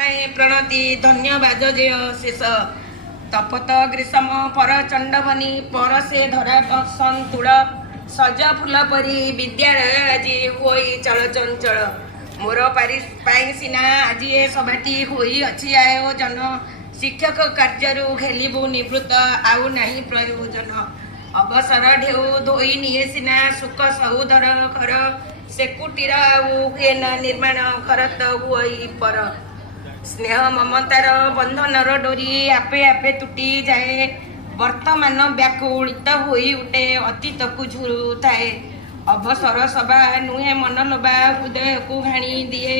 जनाए प्रणति धन्यवाद जय शेष तपत ग्रीष्म पर चंडवनी पर से धरा संतुड़ सज फूल परी विद्यालय आज हुई चल चंचल मोर पाई सिना आज ए सभाटी हुई अच्छी आयोजन शिक्षक कार्य खेलबू निवृत्त आउ नहीं प्रयोजन अवसर ढेउ धोई निये सिना सुख सहुदर घर से कुटीर हुए न निर्माण घर तो हुई पर स्नेह ममतार बंधनर डोरी आपे आपे तुटी जाए वर्तमान व्याकुलित होई उठे अतीत को झुरु थाए अवसर सभा नुहे मन लोबा हृदय को घाणी दिए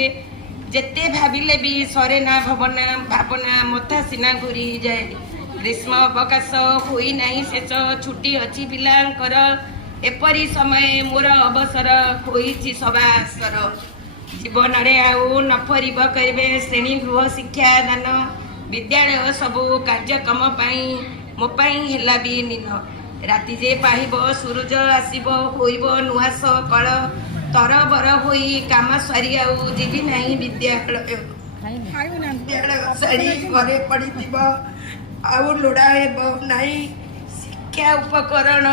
जेते भाविले भी सरे ना भावना भावना मथा सिना घूरी जाए ग्रीष्म अवकाश होई नहीं शेष छुट्टी अच्छी पिलांकर एपरी समय मोर अवसर होई सभासर जीवन आउ न फरब करेंगे श्रेणी गृह शिक्षा दान विद्यालय सबू कार्यक्रम मोपाई है भी नीन राति जे पाहिब सूरज आसब होइब नुआस कल तरबर होई काम सारी आउ जीवी नहीं विद्यालय साड़ी घरे पड़ी आउ लोड़ा नहीं शिक्षा उपकरण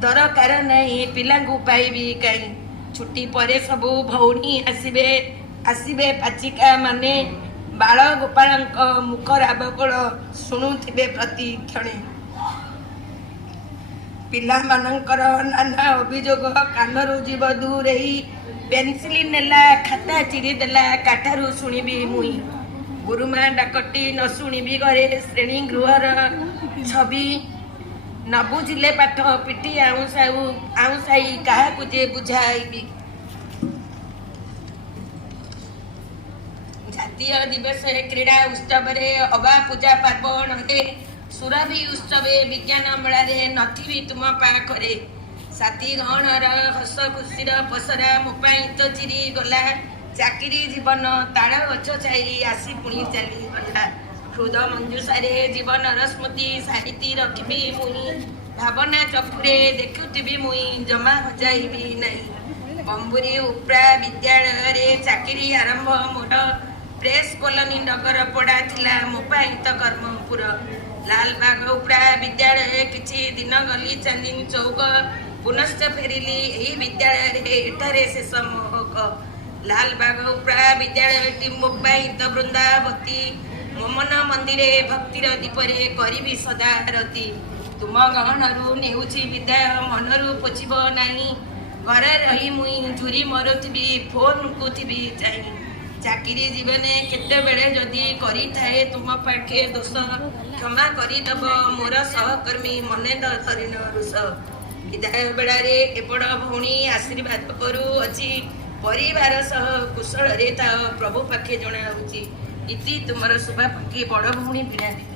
दरकार नहीं पिला पाइबी कहीं छुट्टी परे सबू भौणी आसबे पाचिका माने बाल गोपाल मुख राबकोल शुणुथिबे प्रति क्षणे पिला मानकर नाना अभियोग कानरू जीव दूर पेन्सिल नेला खाता चिरी देला काठारू शुणिबी मुई गुरुमा डाकटी न शुणिबी घरे श्रेणी गृहर छवि न बुझिले पाठ पिटी आउसाई क्या जे बुझाइबी जातीय दिवस क्रीड़ा उत्सव अबा पूजा पार्वण सुरभि उत्सव विज्ञान मेला नथी तुम पाखरे साथी गहणर हस खुशीर पसरा मोपाई तो चिरी गला चाकरी जीवन ताड़ गछ छाई आसी पुणी चली गला हृद मंजुषारे जीवनर स्मृति सारिती रखी मुई भावना चक्षुरे देखुथि मुई जमा हजाइबी नहीं बंबुरी उपरा विद्यालय चाकरी आरंभ मोर प्रेस कॉलोनी नगर पड़ा थिला मोपाई तो कर्मपुर लालबाग उपरा विद्यालय किछि दिन गली चांदनी चौक पुनश्च फेरिली यही विद्यालय एठारे शेष मोहक लालबाग उपरा विद्यालय मोपाई तो वृंदावती मोमन मंदिरे भक्तिर दीपरे करी सदा रती तुम गहनरू नेउछि विदाय मनरू पोछिब नाही घरे रही मुई झुरी मरुथि फोन को थी चाही चाकरी जीवने केते बेले जदि करी थाए तुम पाखे दोष क्षमा करदब मोर सहकर्मी मने धरिन रुष विदाय बेड़े एपड़ भौणी आशीर्वाद करू अच्छी परिवार सह कुशल रे प्रभु पाखे जनाऊँगी इति तुमर शुभा पक्षी बड़ भौणी पीड़ा